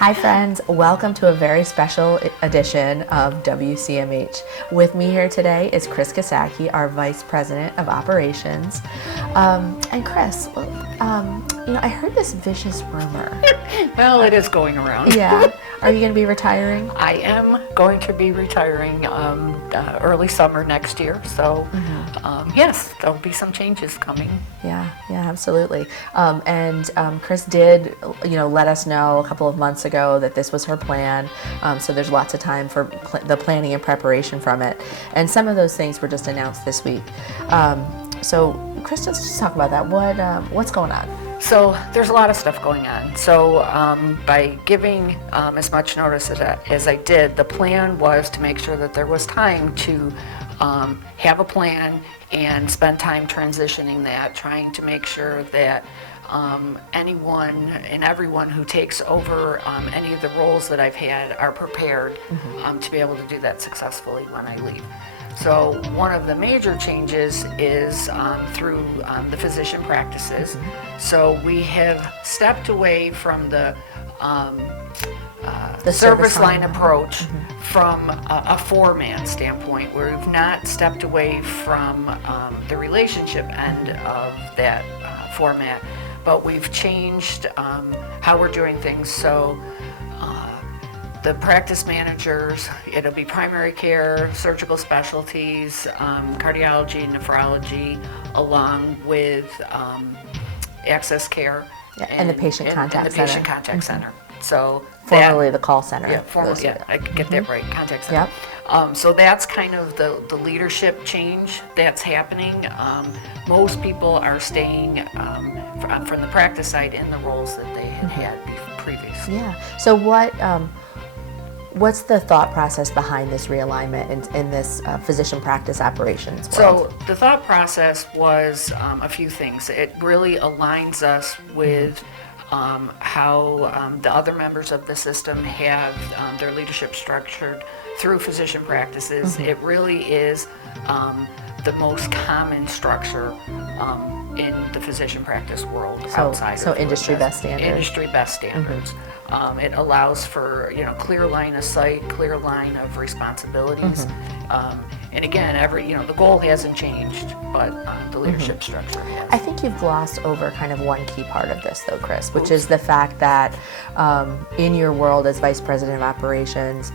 Hi friends, welcome to a very special edition of WCMH. With me here today is Chris Kasacki, our Vice President of Operations. And Chris, I heard this vicious rumor. Well, it is going around. Yeah. Are you going to be retiring? I am going to be retiring early summer next year. So, yes, there'll be some changes coming. Yeah, absolutely. And Chris did, let us know a couple of months ago that this was her plan. So there's lots of time for the planning and preparation from it. And some of those things were just announced this week. So Chris, let's just talk about that. What's going on? So there's a lot of stuff going on. So by giving as much notice as I did, the plan was to make sure that there was time to have a plan and spend time transitioning that, trying to make sure that anyone and everyone who takes over any of the roles that I've had are prepared to be able to do that successfully when I leave. So one of the major changes is through the physician practices. So we have stepped away from the service line approach from a four-man standpoint, where we've not stepped away from the relationship end of that format, but we've changed how we're doing things. So the practice managers, it'll be primary care, surgical specialties, cardiology, nephrology, along with access care. And the patient contact center. And the patient contact center. So formerly the call center. Yeah, formerly, I get that right, contact center. Yep. So that's kind of the leadership change that's happening. Most people are staying from the practice side in the roles that they had previously. Yeah. So what's the thought process behind this realignment in this physician practice operations world? So the thought process was a few things. It really aligns us with how the other members of the system have their leadership structured through physician practices. It really is the most common structure in the physician practice world outside of industry best standards. Industry best standards. It allows for clear line of sight, clear line of responsibilities. And again, the goal hasn't changed, but the leadership structure has. I think you've glossed over kind of one key part of this, though, Chris, which is the fact that in your world as Vice President of Operations,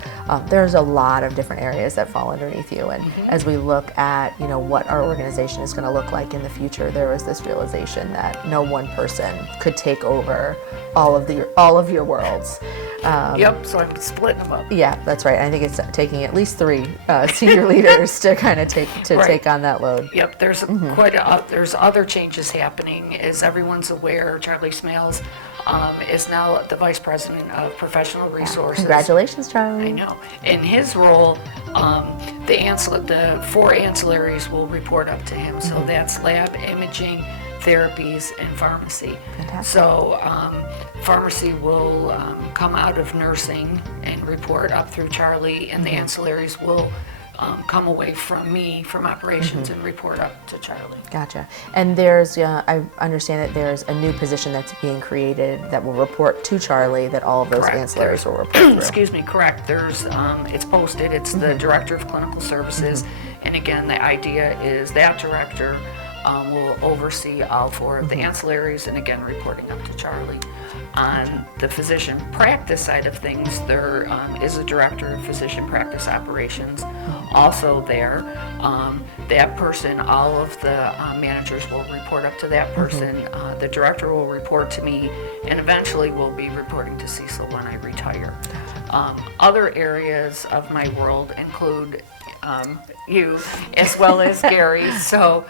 there's a lot of different areas that fall underneath you. And as we look at, what our organization is going to look like in the future, there was this realization that no one person could take over all of your worlds. So I'm splitting them up. Yeah, that's right. I think it's taking at least 3 senior leaders to kind of take on that load. Yep, there's there's other changes happening. As everyone's aware, Charlie Smales is now the Vice President of Professional Resources. Congratulations, Charlie. I know. In his role, the 4 ancillaries will report up to him. So that's lab, imaging, therapies, and pharmacy. Fantastic. So pharmacy will come out of nursing and report up through Charlie, and the ancillaries will come away from me, from operations, and report up to Charlie. Gotcha. And there's, I understand that there's a new position that's being created that will report to Charlie, that all of those ancillaries will report through. Excuse me, correct. There's, it's posted. It's the Director of Clinical Services. And again, the idea is that director will oversee all 4 of the ancillaries, and again, reporting up to Charlie. On the physician practice side of things, there is a Director of Physician Practice Operations also there. That person, all of the managers will report up to that person. The director will report to me, and eventually will be reporting to Cecil when I retire. Other areas of my world include you as well as Gary. So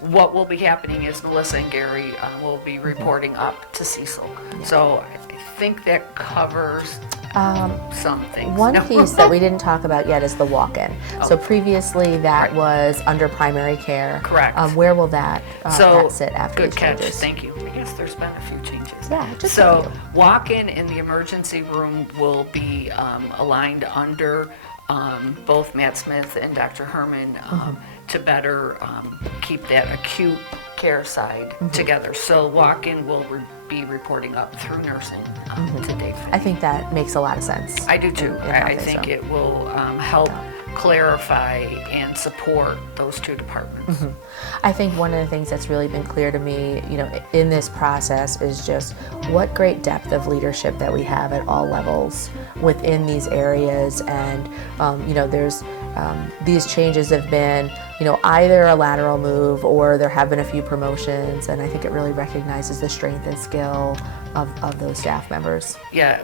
what will be happening is Melissa and Gary will be reporting up to Cecil. So I think that covers some things. One piece that we didn't talk about yet is the walk-in. So previously that was under primary care. Correct. Where will that sit after good these catch. changes? Thank you. I guess there's been a few changes. Yeah, just so a few. Walk-in in the emergency room will be aligned under both Matt Smith and Dr. Herman to better keep that acute care side together. So walk-in will be reporting up through nursing to Dave. I think that makes a lot of sense. I do too. I think it will help clarify and support those two departments. I think one of the things that's really been clear to me, in this process is just what great depth of leadership that we have at all levels within these areas. And, there's these changes have been, either a lateral move or there have been a few promotions. And I think it really recognizes the strength and skill of those staff members. Yeah,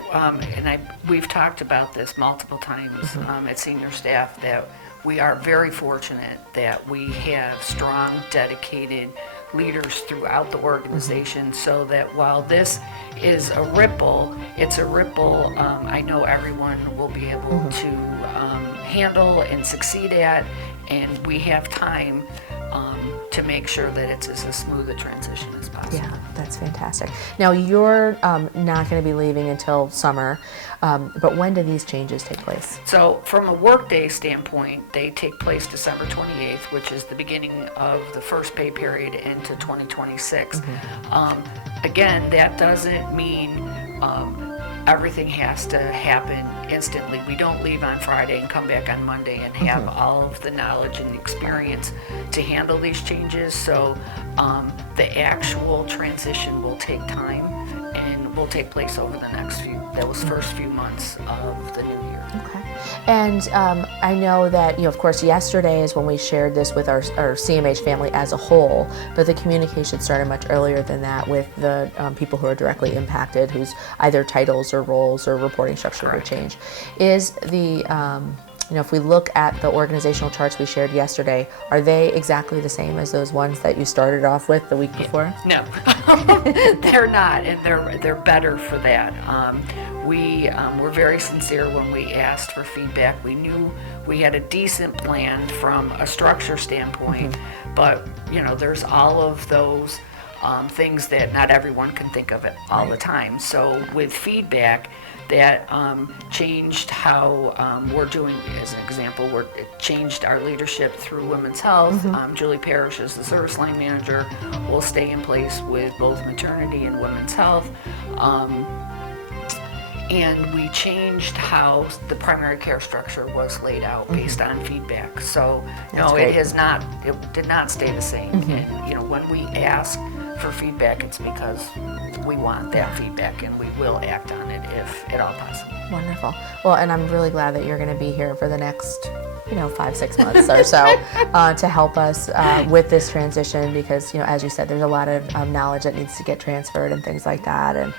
and we've talked about this multiple times at senior staff, that we are very fortunate that we have strong, dedicated leaders throughout the organization, so that while this is a ripple, it's a ripple I know everyone will be able to handle and succeed at, and we have time to make sure that it's as smooth a transition as possible. Yeah, that's fantastic. Now, you're not going to be leaving until summer, but when do these changes take place? So from a workday standpoint, they take place December 28th, which is the beginning of the first pay period into 2026. Again, that doesn't mean everything has to happen instantly. We don't leave on Friday and come back on Monday and have all of the knowledge and experience to handle these changes. So the actual transition will take time and will take place over the next those first few months of the new year. Okay. And I know that, of course, yesterday is when we shared this with our CMH family as a whole, but the communication started much earlier than that with the people who are directly impacted, whose either titles or roles or reporting structure would change. Is the, if we look at the organizational charts we shared yesterday, are they exactly the same as those ones that you started off with the week before? No, they're not, and they're better for that. We were very sincere when we asked for feedback. We knew we had a decent plan from a structure standpoint, but there's all of those things that not everyone can think of it all the time. So with feedback, that changed how we're doing. As an example, it changed our leadership through women's health. Julie Parrish is the service line manager, will stay in place with both maternity and women's health. And we changed how the primary care structure was laid out based on feedback. So no, it did not stay the same. And when we ask for feedback, it's because we want that feedback, and we will act on it if at all possible. Wonderful. Well, and I'm really glad that you're going to be here for the next 5-6 months or so to help us with this transition, because as you said, there's a lot of knowledge that needs to get transferred and things like that, and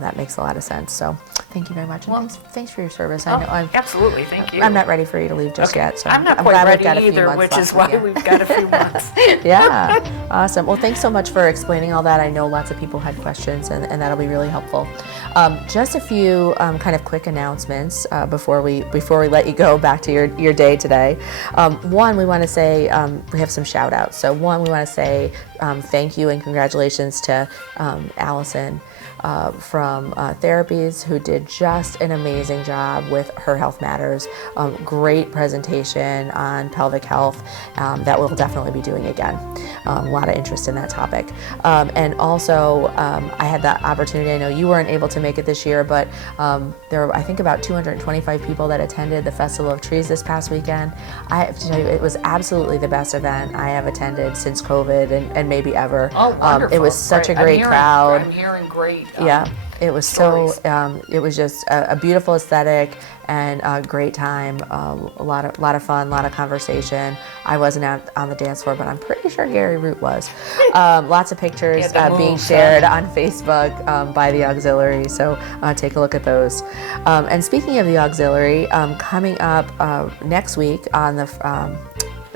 that makes a lot of sense. So thank you very much, and thanks for your service. I know absolutely, thank you. I'm not ready for you to leave just yet, so I'm not I'm quite glad ready we've got a few either, months which left is why again. we've got a few months. Yeah, awesome. Well, thanks so much for explaining all that. I know lots of people had questions, and that'll be really helpful. Just a few kind of quick announcements before we let you go back to your day today. One, we want to say we have some shout outs. So one, we want to say thank you and congratulations to Allison from Therapies, who did just an amazing job with Her Health Matters. Great presentation on pelvic health that we'll definitely be doing again. A lot of interest in that topic. And also, I had the opportunity, I know you weren't able to make it this year, but there were, I think, about 225 people that attended the Festival of Trees this past weekend. I have to tell you, it was absolutely the best event I have attended since COVID and maybe ever. Oh, wonderful. It was such a great crowd. I'm hearing great it was stories. it was just a beautiful aesthetic and a great time, a lot of fun, a lot of conversation. I wasn't out on the dance floor, but I'm pretty sure Gary Root was. Lots of pictures being shared on Facebook by the auxiliary, so take a look at those. And speaking of the auxiliary, coming up next week on the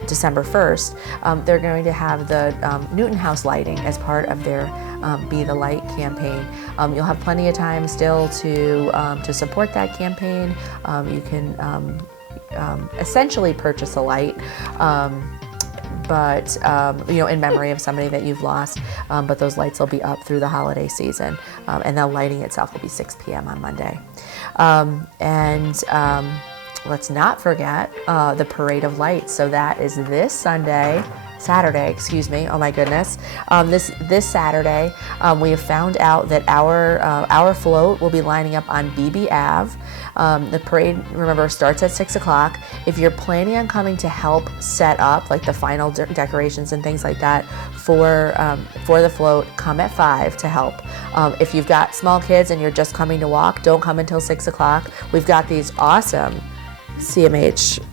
December 1st, they're going to have the Newton House lighting as part of their Be the Light campaign. You'll have plenty of time still to support that campaign. You can essentially purchase a light, but in memory of somebody that you've lost. But those lights will be up through the holiday season, and the lighting itself will be 6 p.m. on Monday. Let's not forget the Parade of Lights. So that is this Sunday, Saturday, excuse me. Oh my goodness. This Saturday, we have found out that our float will be lining up on BB Ave. The parade, remember, starts at 6 o'clock. If you're planning on coming to help set up like the final decorations and things like that for the float, come at 5 to help. If you've got small kids and you're just coming to walk, don't come until 6 o'clock. We've got these awesome CMH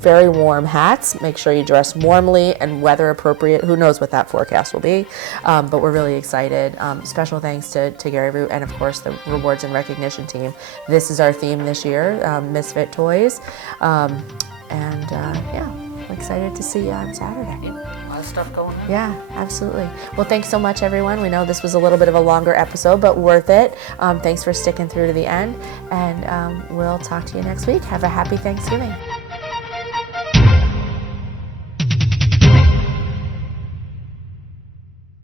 very warm hats. Make sure you dress warmly and weather appropriate. Who knows what that forecast will be, but we're really excited. Special thanks to Gary Root and of course the Rewards and Recognition team. This is our theme this year, Misfit Toys, yeah, I'm excited to see you on Saturday. A lot of stuff going on. Yeah, absolutely. Well, thanks so much, everyone. We know this was a little bit of a longer episode, but worth it. Thanks for sticking through to the end, and we'll talk to you next week. Have a happy Thanksgiving.